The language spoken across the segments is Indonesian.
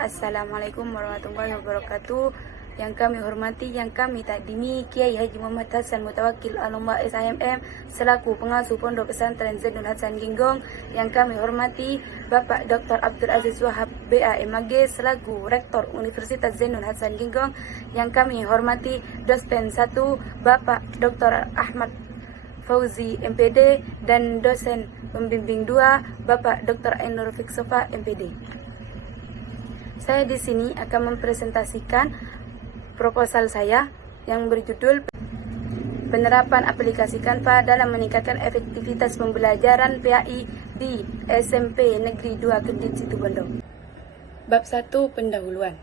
Assalamualaikum warahmatullahi wabarakatuh. Yang kami hormati, yang kami takdimi, Kiai Haji Muhammad Hasan Mutawakil Alumma SIMM selaku pengasuh Pondok Pesantren Zainul Hasan Ginggong. Yang kami hormati Bapak Dr. Abdul Aziz Wahab BA MAG selaku Rektor Universitas Zainul Hasan Ginggong. Yang kami hormati Dosen 1 Bapak Dr. Ahmad Fauzi MPD dan dosen pembimbing 2 Bapak Dr. Ainur Fiksofa MPD. Saya di sini akan mempresentasikan proposal saya yang berjudul penerapan aplikasi Canva dalam meningkatkan efektivitas pembelajaran PAI di SMP Negeri 2 Kendit Situbondo. Bab 1 pendahuluan.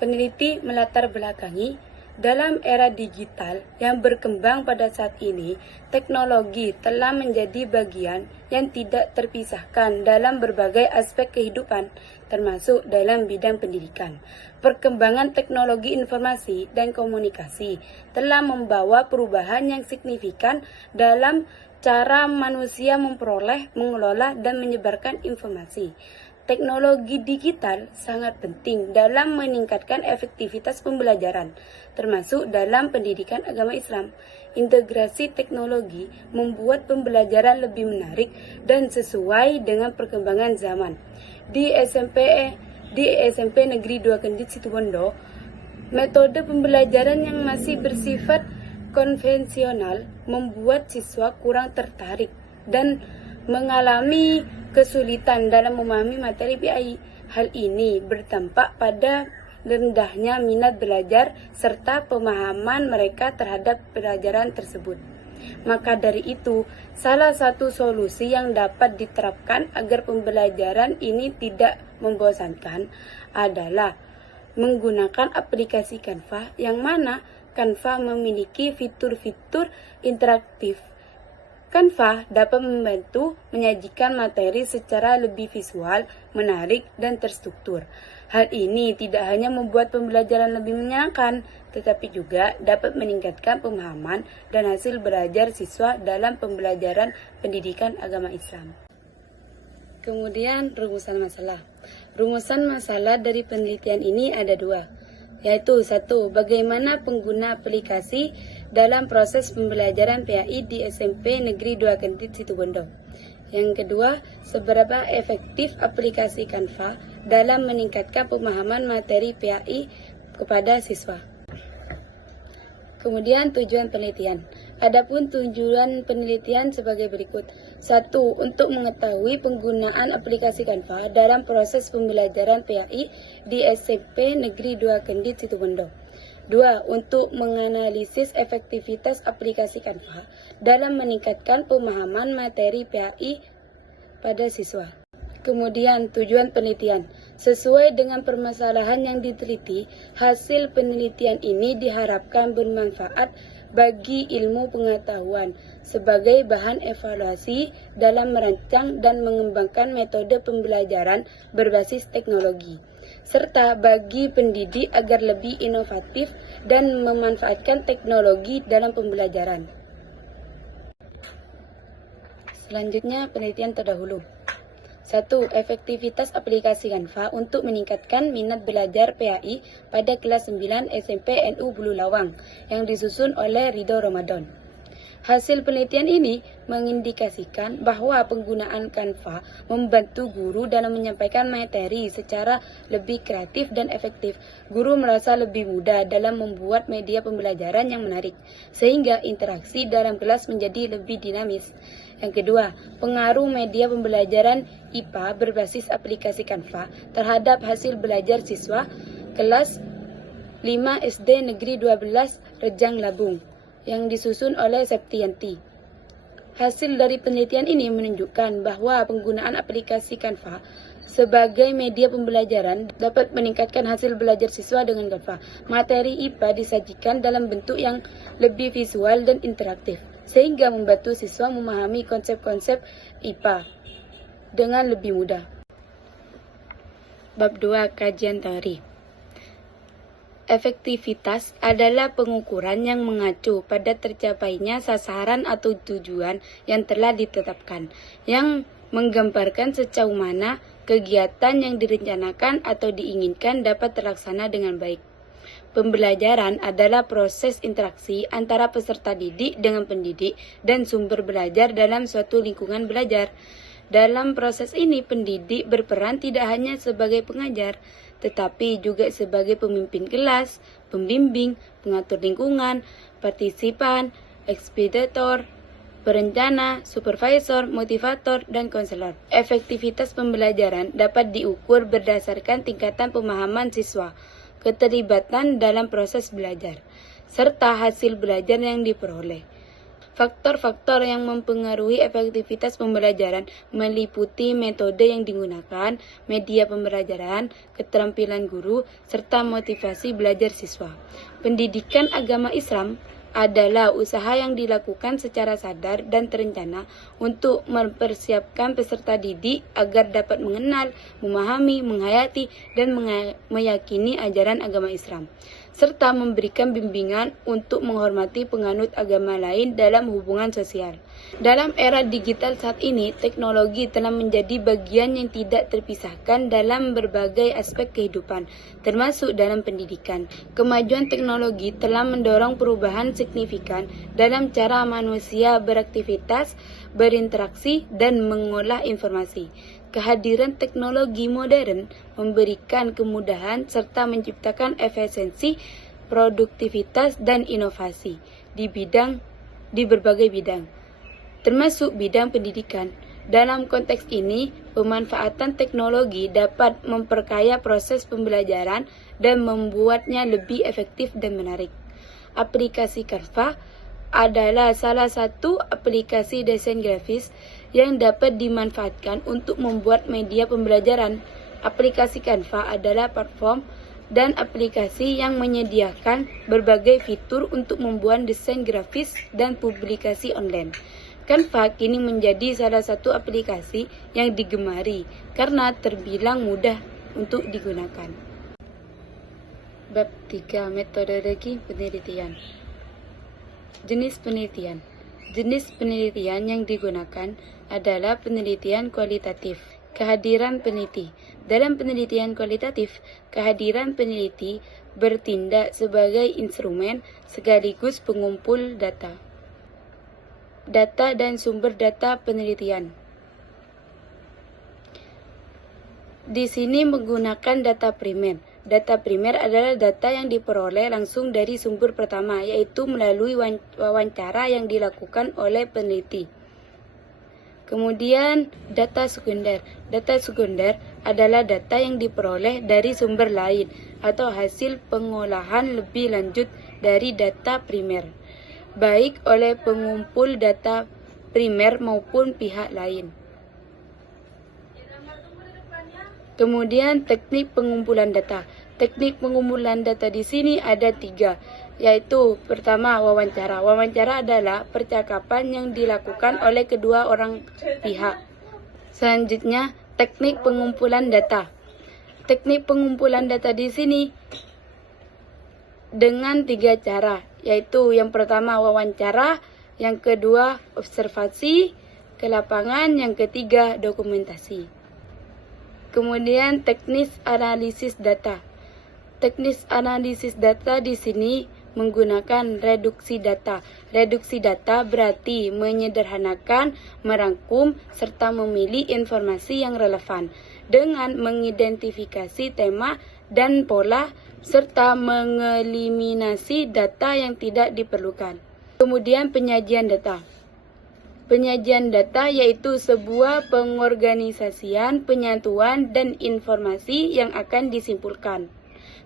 Peneliti melatar belakangi dalam era digital yang berkembang pada saat ini, teknologi telah menjadi bagian yang tidak terpisahkan dalam berbagai aspek kehidupan, termasuk dalam bidang pendidikan. Perkembangan teknologi informasi dan komunikasi telah membawa perubahan yang signifikan dalam cara manusia memperoleh, mengelola, dan menyebarkan informasi. Teknologi digital sangat penting dalam meningkatkan efektivitas pembelajaran, termasuk dalam pendidikan agama Islam. Integrasi teknologi membuat pembelajaran lebih menarik dan sesuai dengan perkembangan zaman. Di SMP Negeri 2 Kendit Situbondo, metode pembelajaran yang masih bersifat konvensional membuat siswa kurang tertarik dan mengalami kesulitan dalam memahami materi PAI. Hal ini berdampak pada rendahnya minat belajar serta pemahaman mereka terhadap pelajaran tersebut. Maka dari itu, salah satu solusi yang dapat diterapkan agar pembelajaran ini tidak membosankan adalah menggunakan aplikasi Canva, yang mana Canva memiliki fitur-fitur interaktif. Canva dapat membantu menyajikan materi secara lebih visual, menarik, dan terstruktur. Hal ini tidak hanya membuat pembelajaran lebih menyenangkan, tetapi juga dapat meningkatkan pemahaman dan hasil belajar siswa dalam pembelajaran pendidikan agama Islam. Kemudian rumusan masalah. Rumusan masalah dari penelitian ini ada 2, yaitu 1. Bagaimana pengguna aplikasi dalam proses pembelajaran PAI di SMP Negeri 2 Kendit Situbondo. Yang kedua, seberapa efektif aplikasi Canva dalam meningkatkan pemahaman materi PAI kepada siswa. Kemudian tujuan penelitian. Adapun tujuan penelitian sebagai berikut. 1. Untuk mengetahui penggunaan aplikasi Canva dalam proses pembelajaran PAI di SMP Negeri 2 Kendit Situbondo. 2. Untuk menganalisis efektivitas aplikasi Canva dalam meningkatkan pemahaman materi PAI pada siswa. Kemudian tujuan penelitian. Sesuai dengan permasalahan yang diteliti, hasil penelitian ini diharapkan bermanfaat bagi ilmu pengetahuan sebagai bahan evaluasi dalam merancang dan mengembangkan metode pembelajaran berbasis teknologi, serta bagi pendidik agar lebih inovatif dan memanfaatkan teknologi dalam pembelajaran. Selanjutnya penelitian terdahulu. 1. Efektivitas aplikasi Canva untuk meningkatkan minat belajar PAI pada kelas 9 SMP NU Bulu Lawang yang disusun oleh Ridho Ramadan. Hasil penelitian ini mengindikasikan bahwa penggunaan Canva membantu guru dalam menyampaikan materi secara lebih kreatif dan efektif. Guru merasa lebih mudah dalam membuat media pembelajaran yang menarik, sehingga interaksi dalam kelas menjadi lebih dinamis. Yang kedua, pengaruh media pembelajaran IPA berbasis aplikasi Canva terhadap hasil belajar siswa kelas 5 SD Negeri 12 Rejang Labung yang disusun oleh Septianti. Hasil dari penelitian ini menunjukkan bahwa penggunaan aplikasi Canva sebagai media pembelajaran dapat meningkatkan hasil belajar siswa dengan Canva. Materi IPA disajikan dalam bentuk yang lebih visual dan interaktif, sehingga membantu siswa memahami konsep-konsep IPA dengan lebih mudah. Bab 2. Kajian teori. Efektivitas adalah pengukuran yang mengacu pada tercapainya sasaran atau tujuan yang telah ditetapkan, yang menggambarkan sejauh mana kegiatan yang direncanakan atau diinginkan dapat terlaksana dengan baik. Pembelajaran adalah proses interaksi antara peserta didik dengan pendidik dan sumber belajar dalam suatu lingkungan belajar. Dalam proses ini, pendidik berperan tidak hanya sebagai pengajar, tetapi juga sebagai pemimpin kelas, pembimbing, pengatur lingkungan, partisipan, ekspeditor, perencana, supervisor, motivator, dan konselor. Efektivitas pembelajaran dapat diukur berdasarkan tingkatan pemahaman siswa, keterlibatan dalam proses belajar, serta hasil belajar yang diperoleh. Faktor-faktor yang mempengaruhi efektivitas pembelajaran meliputi metode yang digunakan, media pembelajaran, keterampilan guru, serta motivasi belajar siswa. Pendidikan agama Islam adalah usaha yang dilakukan secara sadar dan terencana untuk mempersiapkan peserta didik agar dapat mengenal, memahami, menghayati, dan meyakini ajaran agama Islam, serta memberikan bimbingan untuk menghormati penganut agama lain dalam hubungan sosial. Dalam era digital saat ini, teknologi telah menjadi bagian yang tidak terpisahkan dalam berbagai aspek kehidupan, termasuk dalam pendidikan. Kemajuan teknologi telah mendorong perubahan signifikan dalam cara manusia beraktivitas, berinteraksi, dan mengolah informasi. Kehadiran teknologi modern memberikan kemudahan serta menciptakan efisiensi, produktivitas, dan inovasi di berbagai bidang, termasuk bidang pendidikan. Dalam konteks ini, pemanfaatan teknologi dapat memperkaya proses pembelajaran dan membuatnya lebih efektif dan menarik. Aplikasi Canva adalah salah satu aplikasi desain grafis yang dapat dimanfaatkan untuk membuat media pembelajaran. Aplikasi Canva adalah platform dan aplikasi yang menyediakan berbagai fitur untuk membuat desain grafis dan publikasi online. Canva kini menjadi salah satu aplikasi yang digemari karena terbilang mudah untuk digunakan. Bab 3. Metodologi penelitian. Jenis penelitian. Jenis penelitian yang digunakan adalah penelitian kualitatif. Kehadiran peneliti. Dalam penelitian kualitatif, kehadiran peneliti bertindak sebagai instrumen sekaligus pengumpul data. Data dan sumber data penelitian. Di sini menggunakan data primer. Data primer adalah data yang diperoleh langsung dari sumber pertama, yaitu melalui wawancara yang dilakukan oleh peneliti. Kemudian, data sekunder. Data sekunder adalah data yang diperoleh dari sumber lain atau hasil pengolahan lebih lanjut dari data primer, baik oleh pengumpul data primer maupun pihak lain. Kemudian teknik pengumpulan data. Teknik pengumpulan data di sini ada 3, yaitu pertama wawancara. Wawancara adalah percakapan yang dilakukan oleh kedua orang pihak. Selanjutnya teknik pengumpulan data. Teknik pengumpulan data di sini dengan 3 cara, yaitu yang pertama wawancara, yang kedua observasi ke lapangan, yang ketiga dokumentasi. Kemudian teknis analisis data. Teknis analisis data di sini menggunakan reduksi data. Reduksi data berarti menyederhanakan, merangkum, serta memilih informasi yang relevan dengan mengidentifikasi tema dan pola serta mengeliminasi data yang tidak diperlukan. Kemudian penyajian data. Penyajian data yaitu sebuah pengorganisasian, penyatuan, dan informasi yang akan disimpulkan.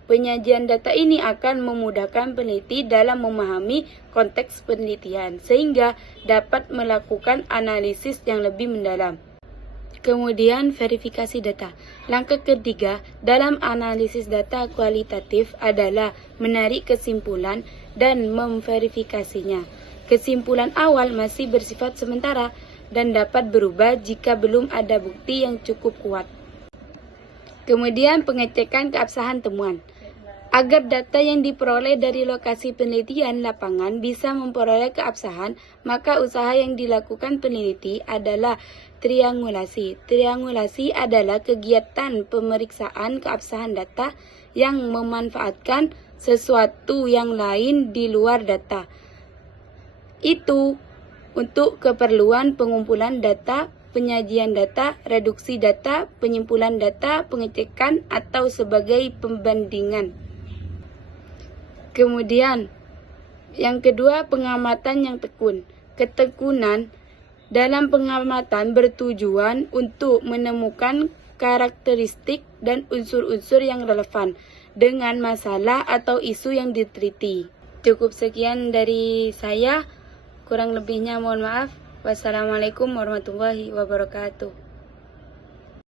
Penyajian data ini akan memudahkan peneliti dalam memahami konteks penelitian, sehingga dapat melakukan analisis yang lebih mendalam. Kemudian verifikasi data. Langkah ketiga dalam analisis data kualitatif adalah menarik kesimpulan dan memverifikasinya. Kesimpulan awal masih bersifat sementara dan dapat berubah jika belum ada bukti yang cukup kuat. Kemudian pengecekan keabsahan temuan. Agar data yang diperoleh dari lokasi penelitian lapangan bisa memperoleh keabsahan, maka usaha yang dilakukan peneliti adalah triangulasi. Triangulasi adalah kegiatan pemeriksaan keabsahan data yang memanfaatkan sesuatu yang lain di luar data. Itu untuk keperluan pengumpulan data, penyajian data, reduksi data, penyimpulan data, pengecekan, atau sebagai pembandingan. Kemudian, yang kedua, pengamatan yang tekun. Ketekunan dalam pengamatan bertujuan untuk menemukan karakteristik dan unsur-unsur yang relevan dengan masalah atau isu yang diteliti. Cukup sekian dari saya, kurang lebihnya mohon maaf. Wassalamualaikum warahmatullahi wabarakatuh.